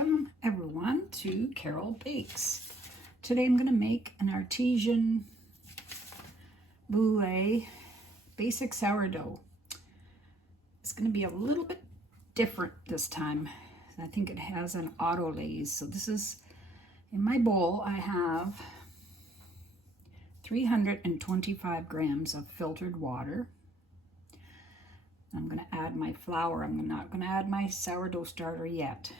Welcome everyone to Carol Bakes. Today I'm going to make an artisan boule basic sourdough. It's going to be a little bit different this time. I think it has an auto laze. So this is, in my bowl I have 325 grams of filtered water. I'm going to add my flour. I'm not going to add my sourdough starter yet.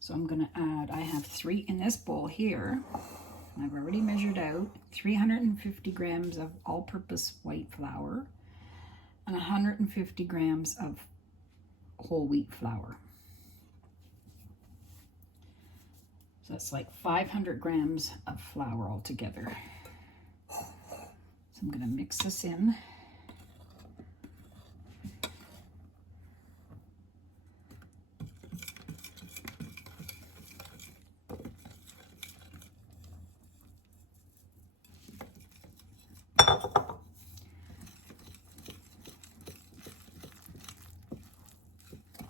So I'm going to add, I have three in this bowl here. I've already measured out 350 grams of all-purpose white flour and 150 grams of whole wheat flour. So that's like 500 grams of flour altogether. So I'm going to mix this in.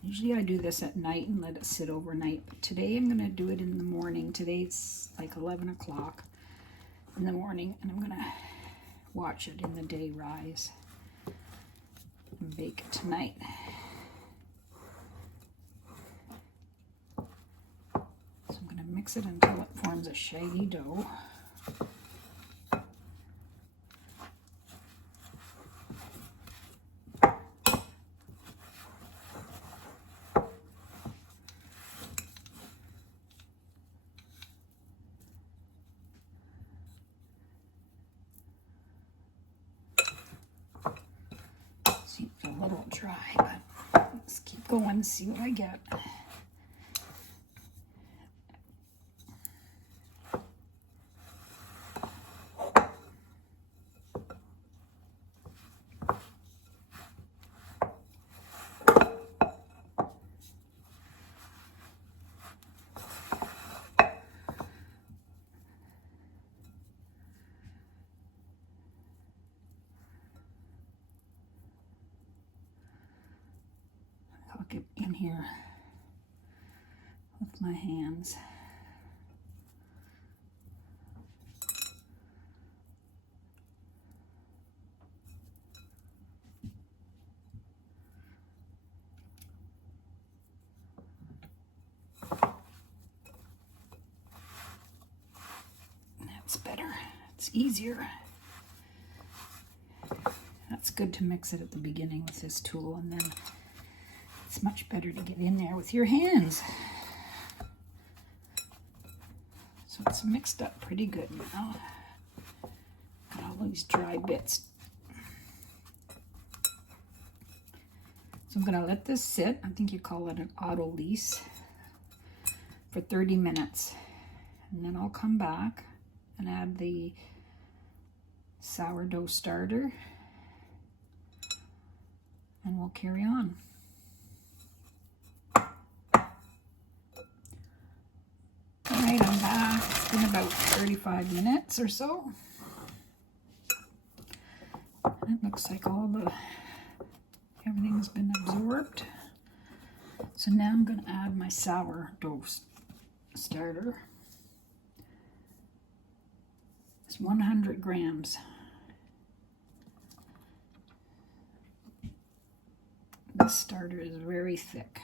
Usually I do this at night and let it sit overnight, but today I'm going to do it in the morning. Today it's like 11 o'clock in the morning, and I'm going to watch it in the day rise and bake it tonight. So I'm going to mix it until it forms a shaggy dough. Seems a little dry, but let's keep going and see what I get. I'll get in here with my hands. That's better. It's easier. That's good to mix it at the beginning with this tool, and then it's much better to get in there with your hands. So it's mixed up pretty good now. Got all these dry bits. So I'm going to let this sit, I think you call it an auto laze, for 30 minutes. And then I'll come back and add the sourdough starter, and we'll carry on. Alright, I'm back. It's been about 35 minutes or so. It looks like everything's been absorbed. So now I'm going to add my sourdough starter. It's 100 grams. This starter is very thick.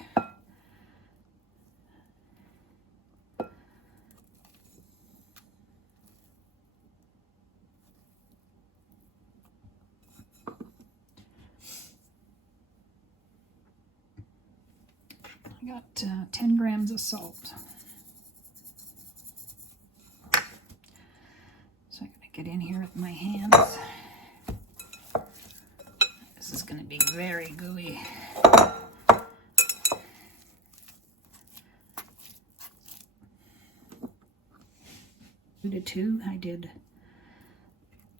I got 10 grams of salt. So I'm going to get in here with my hands. This is going to be very gooey. 2 to 2. I did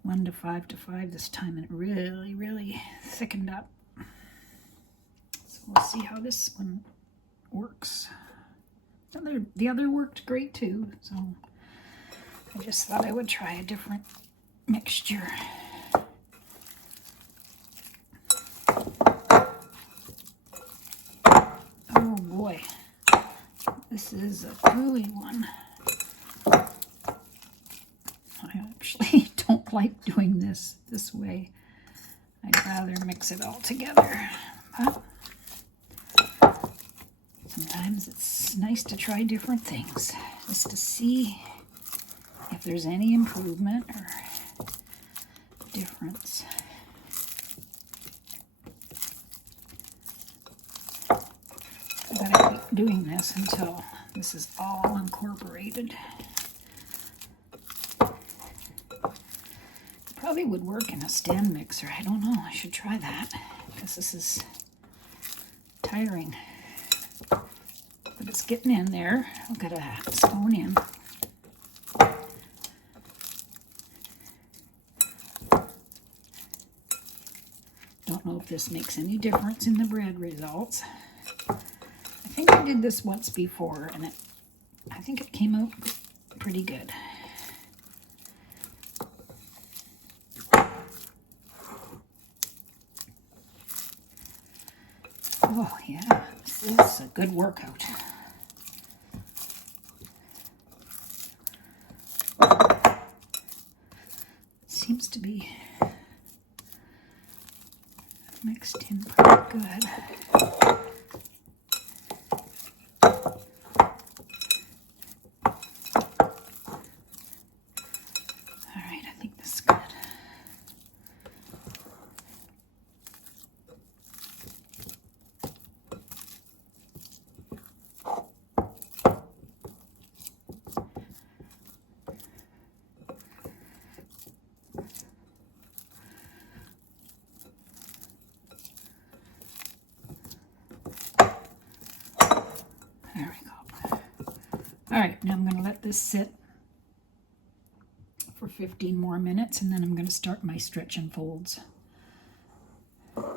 1 to 5 to 5 this time, and it really thickened up. So we'll see how this one works. The other worked great too, so I just thought I would try a different mixture. Oh boy. is a gooey one. I actually don't like doing this way. I'd rather mix it all together. But sometimes it's nice to try different things, just to see if there's any improvement or difference. I gotta keep doing this until this is all incorporated. Probably would work in a stand mixer. I don't know. I should try that because this is tiring. But it's getting in there. I've got a spoon in. Don't know if this makes any difference in the bread results. I think I did this once before, and I think it came out pretty good. Oh yeah, this is a good workout. Seems to be mixed in pretty good. Alright, I think this is good. There we go. All right, now I'm going to let this sit for 15 more minutes, and then I'm going to start my stretch and folds. All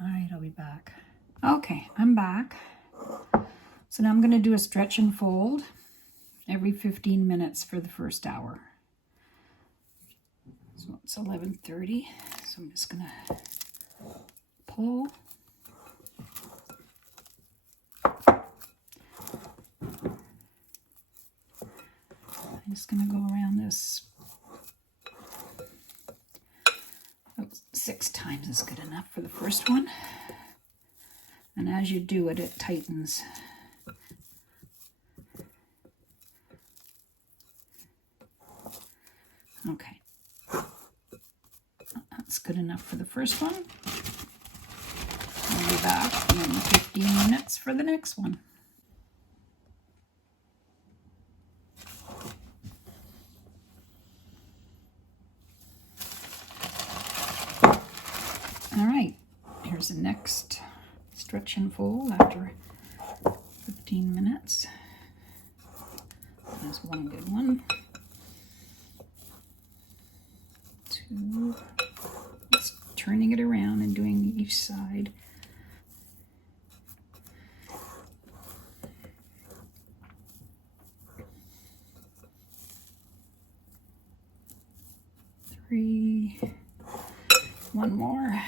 right, I'll be back. Okay, I'm back. So now I'm going to do a stretch and fold every 15 minutes for the first hour. So it's 11:30, so I'm just going to pull. I'm just going to go around this. Oh, 6 times is good enough for the first one. And as you do it, it tightens. Okay. That's good enough for the first one. I'll be back in 15 minutes for the next one. All right, here's the next stretch and fold after 15 minutes. There's one good one. 2. Just turning it around and doing each side. 3. One more.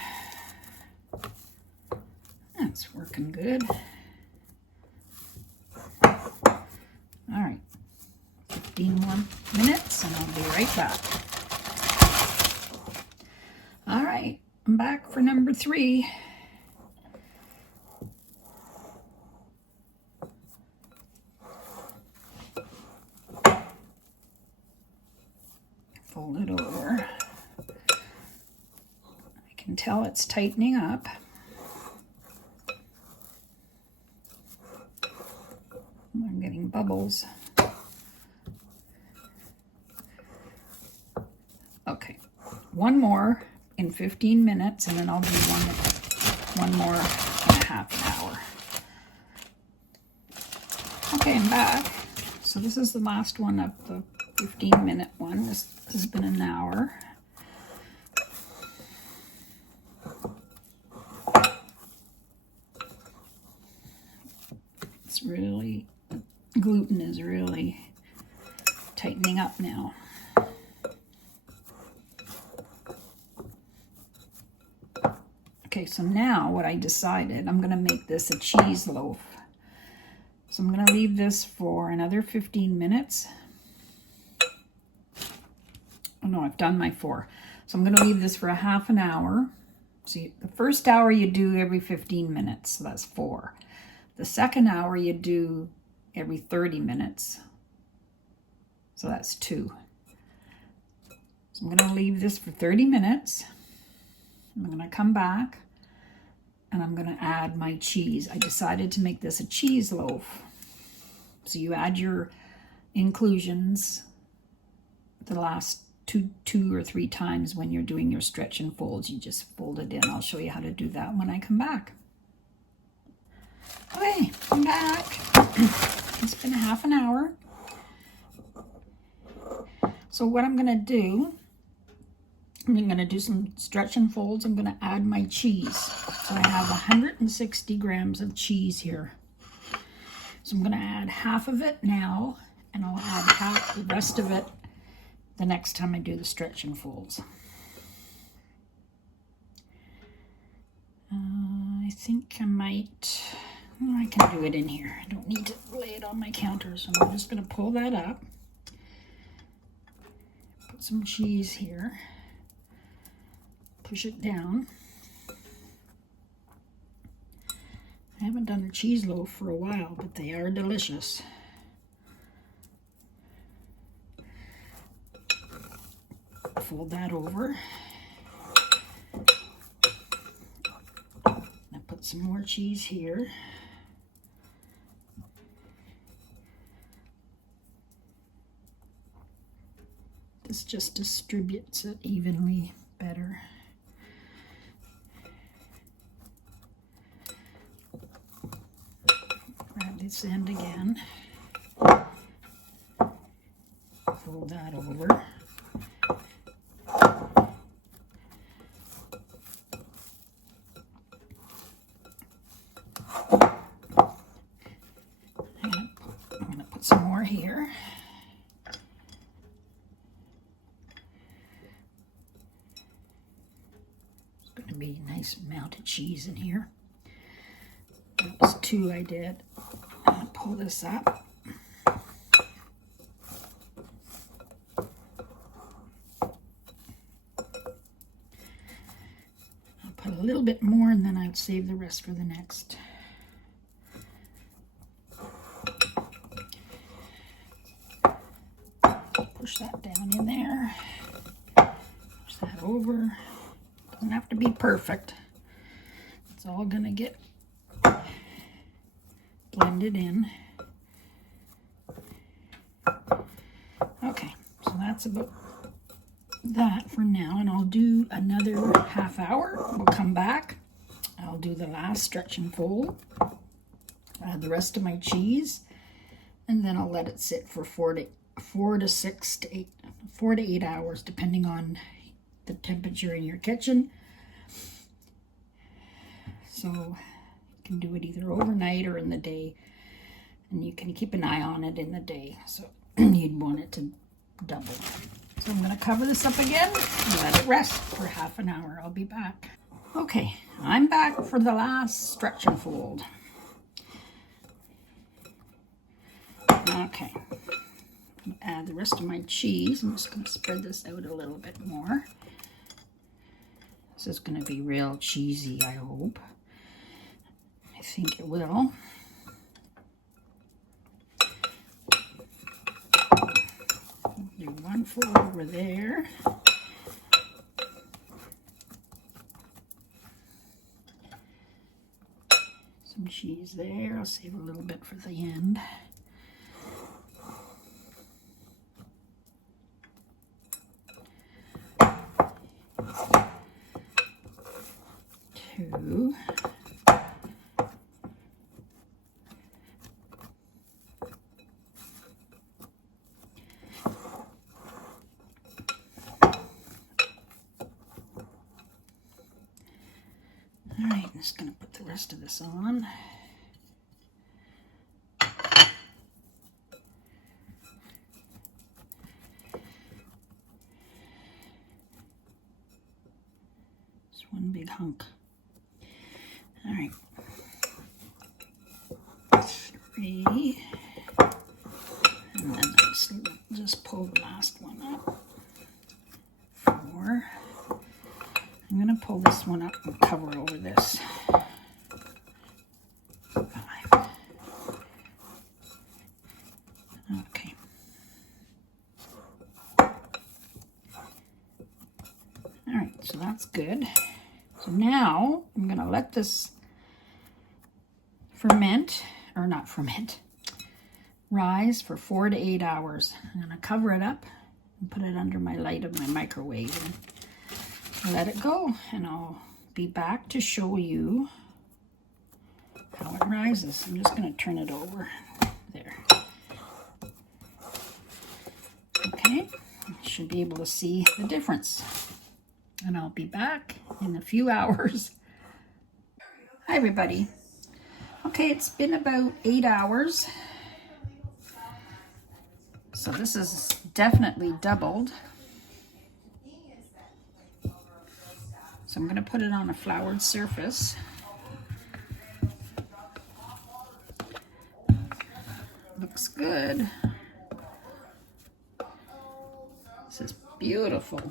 That's working good. All right, 15 more minutes and I'll be right back. All right, I'm back for number 3. Fold it over. I can tell it's tightening up. I'm getting bubbles. Okay, one more in 15 minutes, and then I'll do one more in a half an hour. Okay, I'm back. So this is the last one of the 15-minute one. This has been an hour. It's really, gluten is really tightening up now. Okay, so now what I decided, I'm going to make this a cheese loaf. So I'm going to leave this for another 15 minutes. Oh no, I've done my 4. So I'm going to leave this for a half an hour. See, the first hour you do every 15 minutes, so that's 4. The second hour you do every 30 minutes, so that's 2. So I'm going to leave this for 30 minutes. I'm going to come back and I'm going to add my cheese. I decided to make this a cheese loaf. So you add your inclusions the last two or three times when you're doing your stretch and folds. You just fold it in. I'll show you how to do that when I come back. Okay, I'm back. It's been a half an hour. So what I'm going to do, I'm going to do some stretch and folds. I'm going to add my cheese. So I have 160 grams of cheese here. So I'm going to add half of it now, and I'll add half the rest of it the next time I do the stretch and folds. I think I might, well, I can do it in here. I don't need to lay it on my counter, so I'm just going to pull that up. Put some cheese here. Push it down. I haven't done a cheese loaf for a while, but they are delicious. Fold that over. Now put some more cheese here. This just distributes it evenly better. Grab this end again. Fold that over. I'm going to put some more here. It's going to be a nice amount of cheese in here. That was 2 I did. I'm going to pull this up. I'll put a little bit more and then I'll save the rest for the next. Push that down in there. Push that over. Doesn't have to be perfect. It's all going to get blended in. Okay, so that's about that for now, and I'll do another half hour. We'll come back. I'll do the last stretch and fold. Add the rest of my cheese, and then I'll let it sit for 4 to 8 hours, depending on the temperature in your kitchen. So you can do it either overnight or in the day, and you can keep an eye on it in the day. So you'd want it to double. So I'm going to cover this up again and let it rest for half an hour. I'll be back. Okay, I'm back for the last stretch and fold. Okay, add the rest of my cheese. I'm just going to spread this out a little bit more. This is going to be real cheesy, I hope. I think it will. Do one fold over there. Some cheese there. I'll save a little bit for the end. Two. All right, I'm just going to put the rest of this on. Just one big hunk. right. 3. And then just pull the last one up. 4. I'm going to pull this one up and cover over this. 5. Okay. All right, so that's good. So now I'm going to let this rise for 4 to 8 hours. I'm going to cover it up and put it under my light of my microwave and let it go. And I'll be back to show you how it rises. I'm just going to turn it over there. Okay, you should be able to see the difference. And I'll be back in a few hours. Hi everybody. Okay, it's been about 8 hours. So this is definitely doubled. So I'm going to put it on a floured surface. Looks good. This is beautiful.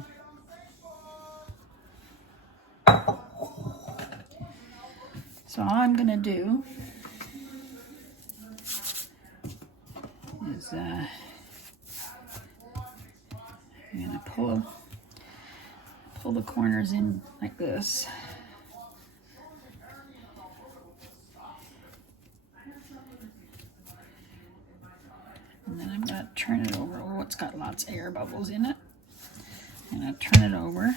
So all I'm going to do is I'm going to pull the corners in like this. And then I'm going to turn it over. Oh, it's got lots of air bubbles in it. I'm going to turn it over.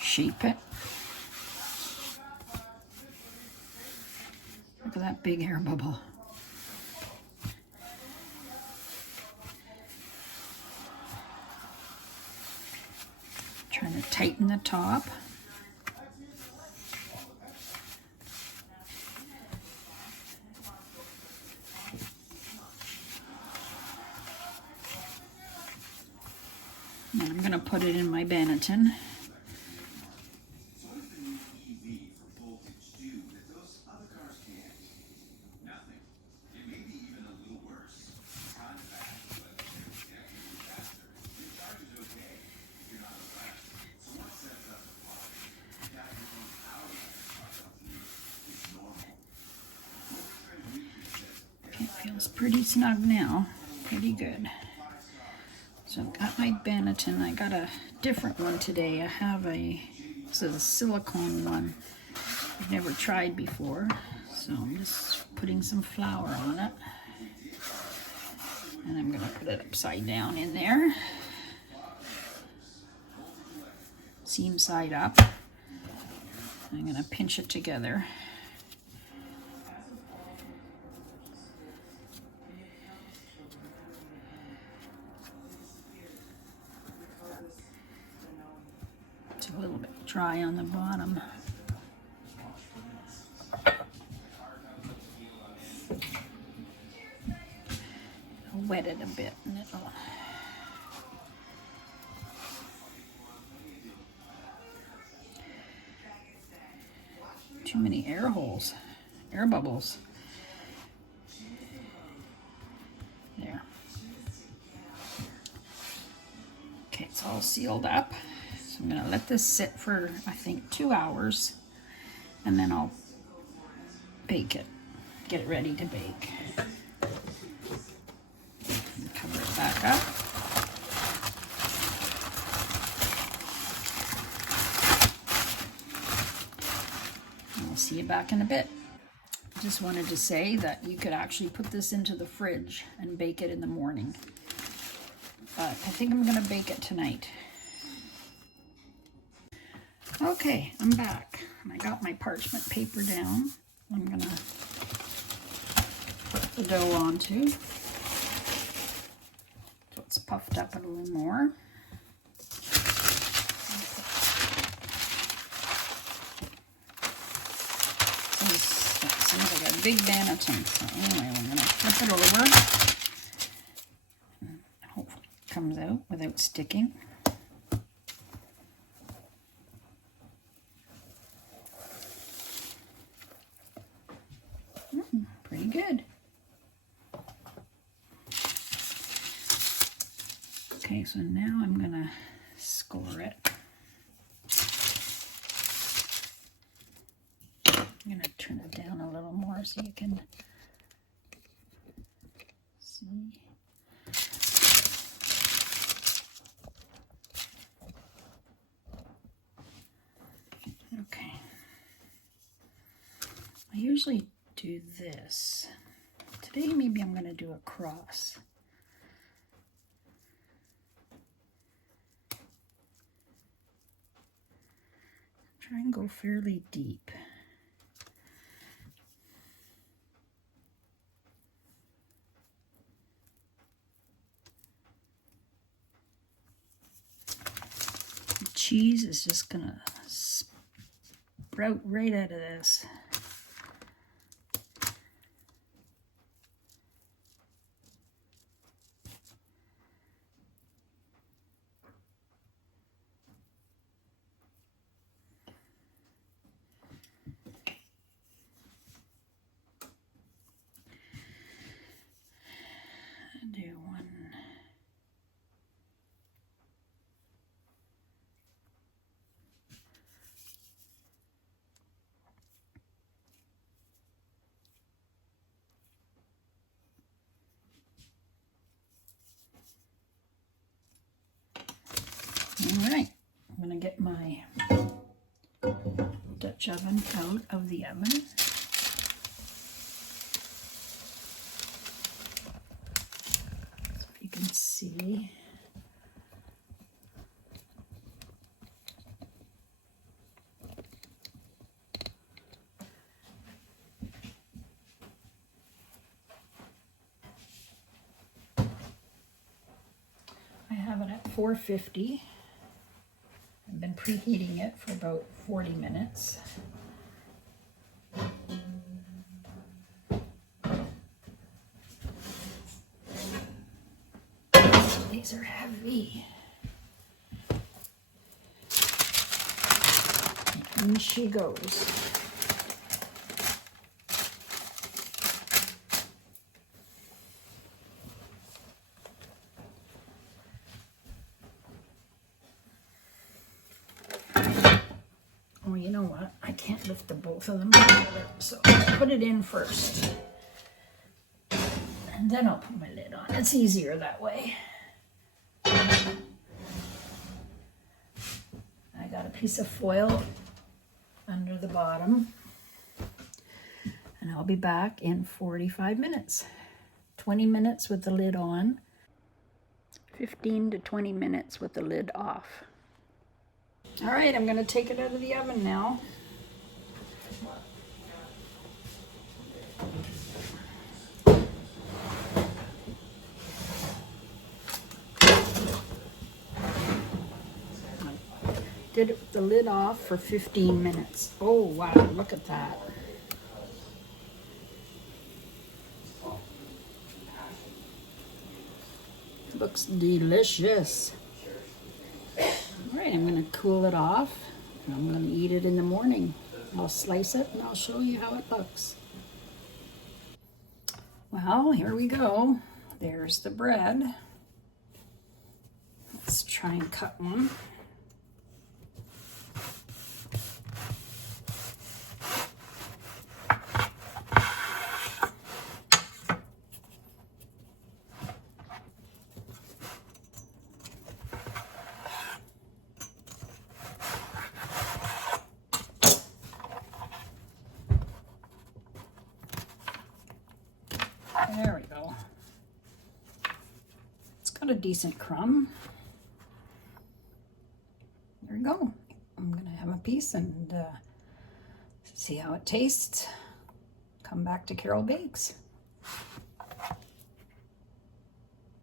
Shape it. Look at that big air bubble. Trying to tighten the top. And I'm going to put it in my banneton. Feels pretty snug now, pretty good. So I've got my banneton. I got a different one today. I have this is a silicone one I've never tried before. So I'm just putting some flour on it. And I'm gonna put it upside down in there. Seam side up. I'm gonna pinch it together. It's a little bit dry on the bottom. I'll wet it a bit and it'll... Too many air holes, air bubbles. There. Okay, it's all sealed up. So I'm gonna let this sit for, I think, 2 hours, and then I'll bake it, get it ready to bake. And cover it back up. And I'll see you back in a bit. Just wanted to say that you could actually put this into the fridge and bake it in the morning. But I think I'm gonna bake it tonight. Okay, I'm back. I got my parchment paper down. I'm gonna put the dough onto. So it's puffed up a little more. This seems like a big banneton. So anyway, I'm gonna flip it over. And hopefully it comes out without sticking. pretty good. Okay, so now I'm gonna score it. I'm gonna turn it down a little more so you can see. Okay. I usually do this. Today maybe I'm gonna do a cross. Try and go fairly deep. The cheese is just gonna sprout right out of this. Do one. All right, I'm gonna get my Dutch oven out of the oven. So if you can see. I have it at 450. I've been preheating it for about 40 minutes. These are heavy. And in she goes. Oh, you know what? I can't lift the both of them together, so I'll put it in first. And then I'll put my lid on. It's easier that way. I got a piece of foil under the bottom. And I'll be back in 45 minutes. 20 minutes with the lid on. 15 to 20 minutes with the lid off. All right, I'm gonna take it out of the oven now. Did it with the lid off for 15 minutes. Oh wow, look at that. Looks delicious. All right, I'm gonna cool it off and I'm gonna eat it in the morning. I'll slice it and I'll show you how it looks. Well, here we go. There's the bread. Let's try and cut one. There we go. It's got a decent crumb. There we go. I'm gonna have a piece and see how it tastes. Come back to Carol Bakes.